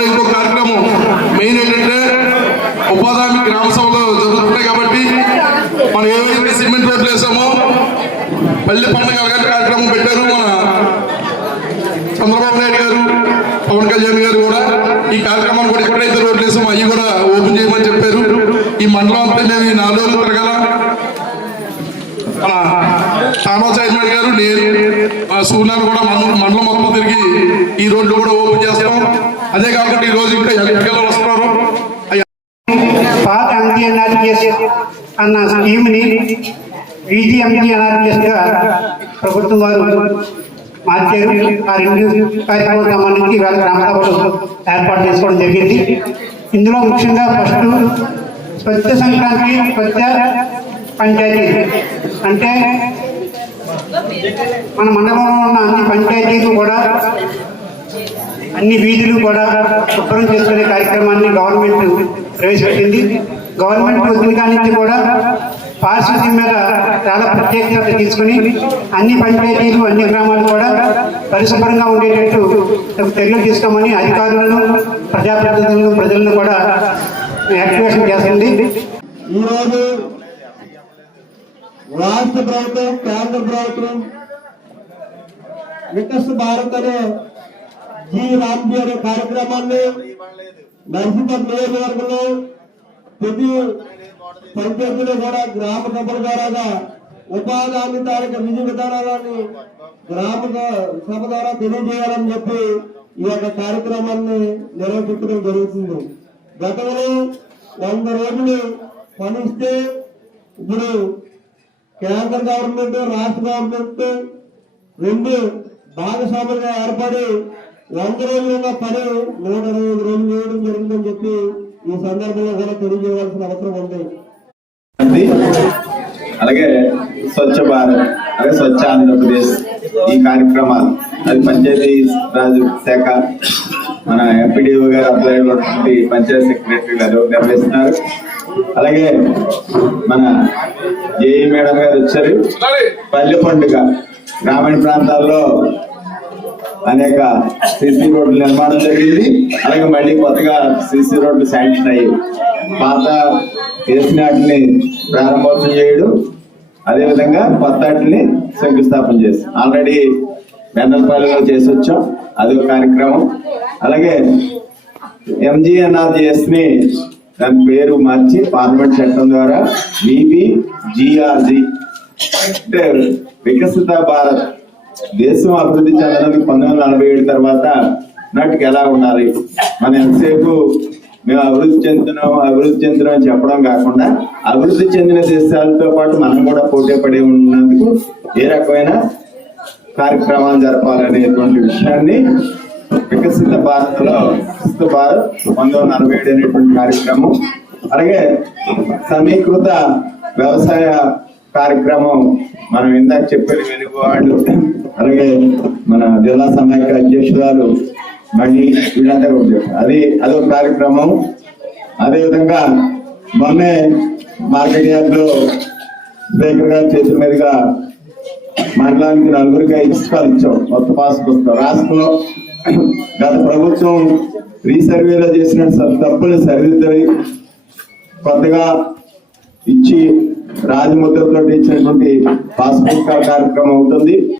అలాగే ఇంకో కార్యక్రమం మెయిన్ ఏంటంటే ఉపాధి హామీ గ్రామ సభలు జరుగుతుంటాయి కాబట్టి మనం ఏవైతే సిమెంట్ రోడ్లు వేసామో పల్లె పండుగ కార్యక్రమం పెట్టారు మన చంద్రబాబు నాయుడు గారు, పవన్ కళ్యాణ్ గారు కూడా ఈ కార్యక్రమాన్ని కూడా ఎక్కడైతే రోడ్లు వేసామో అవి కూడా ఓపెన్ చేయమని చెప్పారు. ఈ మండలం అంతా నేను 4 రోజులు తిరగల. మన తానో చైర్మన్ గారు, నేను సూర్యనారాయణ కూడా మండలం మొత్తం తిరిగి ఈ రోడ్లు కూడా ఓపెన్ చేస్తాం. అదే కాకుండా ఈ రోజు ఇంకా ఎక్కడికి వస్తున్నారు పాత ఎంజీఎన్ఆర్జీఎస్ అన్న స్కీమ్ ని VGMGNRGS గా ప్రభుత్వం వారు మార్చారు. ఆ 2 కార్యక్రమాలకు సంబంధించి ఇవాళ గ్రామ సభలు ఏర్పాటు చేసుకోవడం జరిగింది. ఇందులో ముఖ్యంగా ఫస్ట్ స్వచ్ఛ సంక్రాంతి, స్వచ్ఛ పంచాయతీ అంటే మన మండలంలో ఉన్న అన్ని పంచాయతీలు కూడా అన్ని వీధులు కూడా శుభ్రం చేసుకునే కార్యక్రమాన్ని గవర్నమెంట్ ప్రవేశపెట్టింది. గవర్నమెంట్ వచ్చిన కాడి నుంచి కూడా పారిశుద్ధ్యం మీద చాలా ప్రత్యేకత తీసుకుని అన్ని పంచాయతీలు, అన్ని గ్రామాలు కూడా పరిశుభ్రంగా ఉండేటట్టు చర్యలు తీసుకోమని అధికారులను, ప్రజాప్రతినిధులను, ప్రజలను కూడా యాక్టివేషన్ చేస్తుంది. ఈరోజు రాష్ట్ర ప్రభుత్వం, కేంద్ర ప్రభుత్వం వికసిత భారత్ అనే G-Ramji అనే కార్యక్రమాన్ని నర్సీపట్నం నియోజకవర్గంలో ప్రతి పంచాయతీలో కూడా గ్రామ సభల ద్వారా ఉపాధి హామీ తాలూకా విధి విధానాలని గ్రామ సభ ద్వారా తెలియజేయాలని చెప్పి ఈ యొక్క కార్యక్రమాన్ని నిర్వహించడం జరుగుతుంది. గతంలో 100 రోజులు పనిస్తే ఇప్పుడు కేంద్ర గవర్నమెంట్, రాష్ట్ర గవర్నమెంట్ 2 భాగస్వాములుగా ఏర్పడి 100 రోజులు ఉన్న పని 125 రోజులు వేయడం జరుగుతుందని చెప్పి ఈ సందర్భంలో కూడా తెలియజేయవలసిన అవసరం ఉంది. అలాగే స్వచ్ఛ భారత్, అలాగే స్వచ్ఛ ఆంధ్రప్రదేశ్ ఈ కార్యక్రమాలు అది పంచాయతీ రాజ్ శాఖ మన ఎంపీడీఓ గారు అప్లైలో పంచాయతీ సెక్రటరీ గారు నిర్వహిస్తున్నారు. అలాగే మన జేఈ మేడం గారు వచ్చారు. పల్లె పండుగ గ్రామీణ ప్రాంతాల్లో అనేక సిసి రోడ్లు నిర్మాణం జరిగింది. అలాగే మళ్ళీ కొత్తగా సిసి రోడ్లు శాంక్షన్ అయ్యి పాత వేసిన వాటిని ప్రారంభోత్సవం చేయడం, అదేవిధంగా కొత్త వాటిని శంకుస్థాపన చేసి ఆల్రెడీ బెందలపల్లిలో చేసి వచ్చాం, అదొక కార్యక్రమం. అలాగే MGNRGS ని దాని పేరు మార్చి పార్లమెంట్ చట్టం ద్వారా VBGRG అంటే వికసిత భారత్, దేశం అభివృద్ధి చెందడానికి 1947 తర్వాత నాటికి ఎలా ఉండాలి, మనం ఎంతసేపు మేము అభివృద్ధి చెందుతున్నాం అని చెప్పడం కాకుండా అభివృద్ధి చెందిన దేశాలతో పాటు మనం కూడా పోటీ పడి ఉన్నందుకు ఏ రకమైన కార్యక్రమాలు జరపాలనేటువంటి విషయాన్ని వికసిత భారత్ లో వికసిత భారత్ 1947 అనేటువంటి కార్యక్రమం. అలాగే సమీకృత వ్యవసాయ కార్యక్రమం మనం ఇందాక చెప్పేది వెలుగువాళ్ళు, అలాగే మన జిల్లా సమైక్య అధ్యక్షురాలు మళ్ళీ వీళ్ళంతా కూడా అదొక కార్యక్రమం. అదేవిధంగా మొన్నే మార్కెట్ యార్డ్ లో స్పీకర్ గారి చేతుల మీదుగా మండలానికి 4గురికి ఇసుకలు ఇచ్చాం, కొత్త పాస్ పుస్తకం. రాష్ట్రంలో గత ప్రభుత్వం రీసర్వేలో చేసిన తప్పులు సరిదిద్దని కొత్తగా ఇచ్చి రాజముద్రతో ఇచ్చినటువంటి పాస్ పుస్తకాల కార్యక్రమం అవుతుంది.